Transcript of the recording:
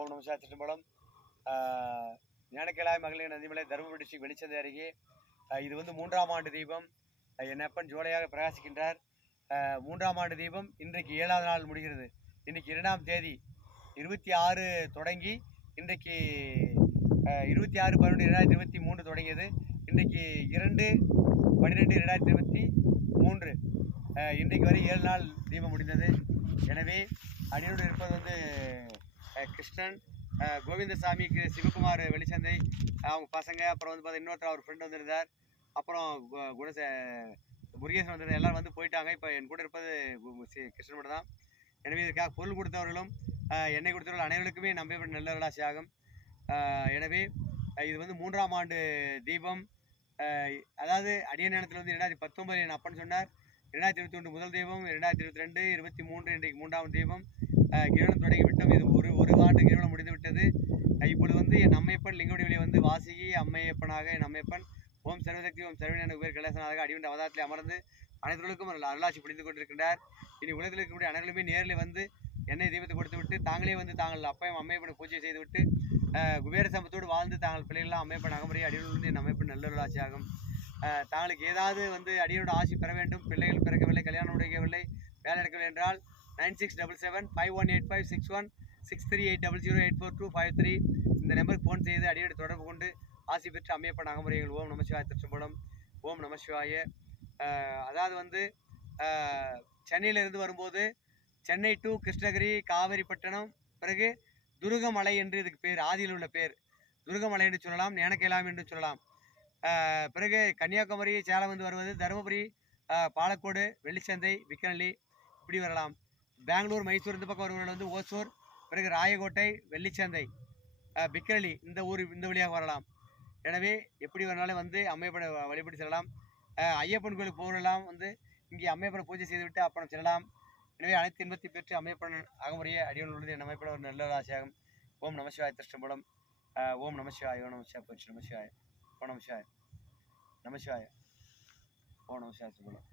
ஓம் நம சிவாய திரும்பலம். ஞானக்கேளாய் மகளிர் நந்திமலை தருமபுரி டிஸ்ட்ரிக்ட் வெளிச்சந்தை அருகே இது வந்து 3ஆம் ஆண்டு தீபம். என் அப்பன் ஜோலையாக பிரகாசிக்கின்றார். 3ஆம் ஆண்டு தீபம் இன்றைக்கு 7வது நாள் முடிகிறது. இன்றைக்கு 2ஆம் தேதி 26 தொடங்கி இன்றைக்கு 26/12/2023 தொடங்கியது. இன்றைக்கு 2/12/2023 இன்றைக்கு வரை 7 நாள் தீபம் முடிந்தது. எனவே அடியோடு இருப்பது வந்து கிருஷ்ணன், கோவிந்தசாமிக்கு சிவகுமார் வெளிச்சந்தை அவங்க பசங்க, அப்புறம் வந்து பார்த்தா இன்னொருத்தர் அவர் ஃப்ரெண்ட் வந்திருந்தார், அப்புறம் முருகேசன் வந்திருந்தார். எல்லோரும் வந்து போயிட்டாங்க. இப்போ என் கூட இருப்பது கிருஷ்ணன் மட்டும் தான். எனவே இதற்காக பொருள் கொடுத்தவர்களும் எண்ணெய் கொடுத்தவர்கள் அனைவருக்குமே நம்பப்பட்ட நல்லவர்களாசி ஆகும். எனவே இது வந்து 3ஆம் ஆண்டு தீபம். அதாவது அடிய நேரத்தில் வந்து 2019 என் அப்பன்னு சொன்னார். 2021 முதல் தீபம், 2022, 23 இன்றைக்கு 3ஆம் தீபம். கிரகணம் தொடங்கிவிட்டோம். இது ஒரு ஆண்டு கிரகணம் முடிந்துவிட்டது. இப்பொழுது வந்து என் அம்மையப்பன் லிங்கவடிவிலே வந்து வாசிகி அம்மையப்பனாக என் அம்மையப்பன் ஓம் சர்வசக்தி ஓம் சர்வஞான குபேர் கைலாசநாதக அடிவண்ட அவதாரத்தில் அமர்ந்து அனைவர்களுக்கும் அருளாட்சி புரிந்து கொண்டிருக்கின்றார். இனி உலகத்தில் இருக்கக்கூடிய அனைவருமே நேரில் வந்து எண்ணெய் தீபத்தை கொடுத்து விட்டு தாங்களே வந்து தாங்கள் அப்பையும் அம்மையப்பனை பூஜை செய்துவிட்டு குபேர சம்பத்தோடு வாழ்ந்து தாங்கள் பிள்ளைகள்லாம் அம்மையப்பன் அகமுறை அடியில் வந்து என் அம்மையப்பன் நல்லொருளாட்சி ஆகும். தாங்களுக்கு ஏதாவது வந்து அடியோட ஆசி பெற வேண்டும், பிள்ளைகள் பிறக்கவில்லை, கல்யாணம் முடிக்கவில்லை, வேலை எடுக்கவில்லை என்றால் 96775185616380084253 இந்த நம்பருக்கு ஃபோன் செய்து அடியோடு தொடர்பு கொண்டு ஆசி பெற்று அம்மையப்பன் அகமுறைகள். ஓம் நம சிவாய திருச்சம்பலம். ஓம் நம சிவாய. அதாவது வந்து சென்னையிலிருந்து வரும்போது சென்னை டு கிருஷ்ணகிரி காவிரிப்பட்டினம், பிறகு துருகமலை என்று இதுக்கு பேர், ஆதியில் உள்ள பேர் துருகமலை என்று சொல்லலாம், ஞானக்கேலாம் என்று சொல்லலாம். பிறகு கன்னியாகுமரி சேலம் வந்து வருவது தருமபுரி, பாலக்கோடு, வெள்ளிச்சந்தை, விக்கனல்லி இப்படி வரலாம். பெங்களூர், மைசூர் இந்த பக்கம் வருவர்கள் வந்து ஓசூர், பிறகு ராயக்கோட்டை, வெள்ளிச்சந்தை, பிக்கனல்லி இந்த வழியாக வரலாம். எனவே எப்படி வரனாலும் வந்து அம்மையப்பனை வழிபட்டு செல்லலாம். ஐயப்பன் கோயிலுக்கு போகலாம் வந்து இங்கே அம்மையப்பனை பூஜை செய்துவிட்டு அப்புறம் செல்லலாம். எனவே அனைத்து இன்பத்தை பெற்று அம்மையப்பன் அகமுறையை அடியோடு உள்ளது என் அம்மையப்பன் ஒரு நல்ல ராசியாகும். ஓம் நம சிவாய திருஷ்டம்பலம். ஓம் நம சிவாய. ஓம் நம சிவாய போச்சு. நம சிவாய. ஓம் நம சிவாய. நம சிவாய. ஓம் நம சிவாய திரும்பலம்.